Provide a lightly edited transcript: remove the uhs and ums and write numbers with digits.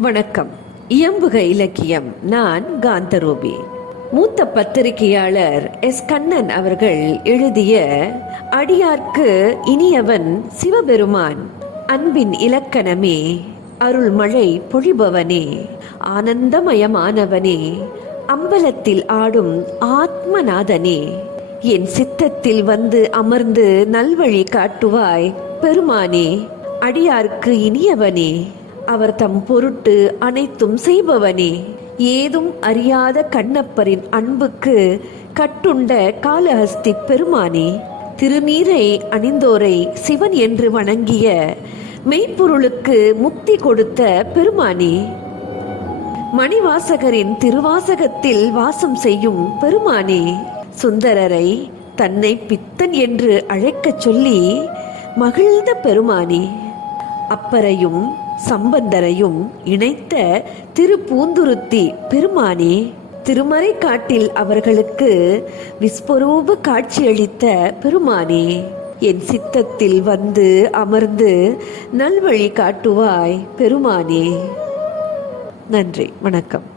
வணக்கம். இயம்புக இலக்கியம். நான் காந்தரூபி. மூத்த பத்திரிகையாளர் எஸ். கண்ணன் அவர்கள் எழுதிய அடியார்க்கு இனியவன் சிவபெருமான், அன்பின் இலக்கணமே, அருள்மழை பொழிபவனே, ஆனந்தமயமானவனே, அம்பலத்தில் ஆடும் ஆத்மநாதனே, என் சித்தத்தில் வந்து அமர்ந்து நல்வழி காட்டுவாய் பெருமானே, அடியார்க்கு இனியவனே, அவர் தம் பொருட்டு அனைத்தும் செய்பவனே, ஏதும் அறியாத கண்ணப்பரின் அன்புக்கு கட்டுண்ட காளஹஸ்தி பெருமானே, திருநீரை அணிந்தோரை சிவன் என்று வணங்கிய மெய்ப்பொருளுக்கு முக்தி கொடுத்த பெருமானே, மணிவாசகரின் திருவாசகத்தில் வாசம் செய்யும் பெருமானே, சுந்தரரை தன்னை பித்தன் என்று அழைக்கச் சொல்லி மகிழ்ந்த பெருமானே, அப்பரையும் சம்பந்தரையும் இணைத்த திருப்பூந்துருத்தி பெருமானே, திருமறை காட்டில் அவர்களுக்கு விஸ்வரூப காட்சியளித்த பெருமானே, என் சித்தத்தில் வந்து அமர்ந்து நல்வழி காட்டுவாய் பெருமானே. நன்றி, வணக்கம்.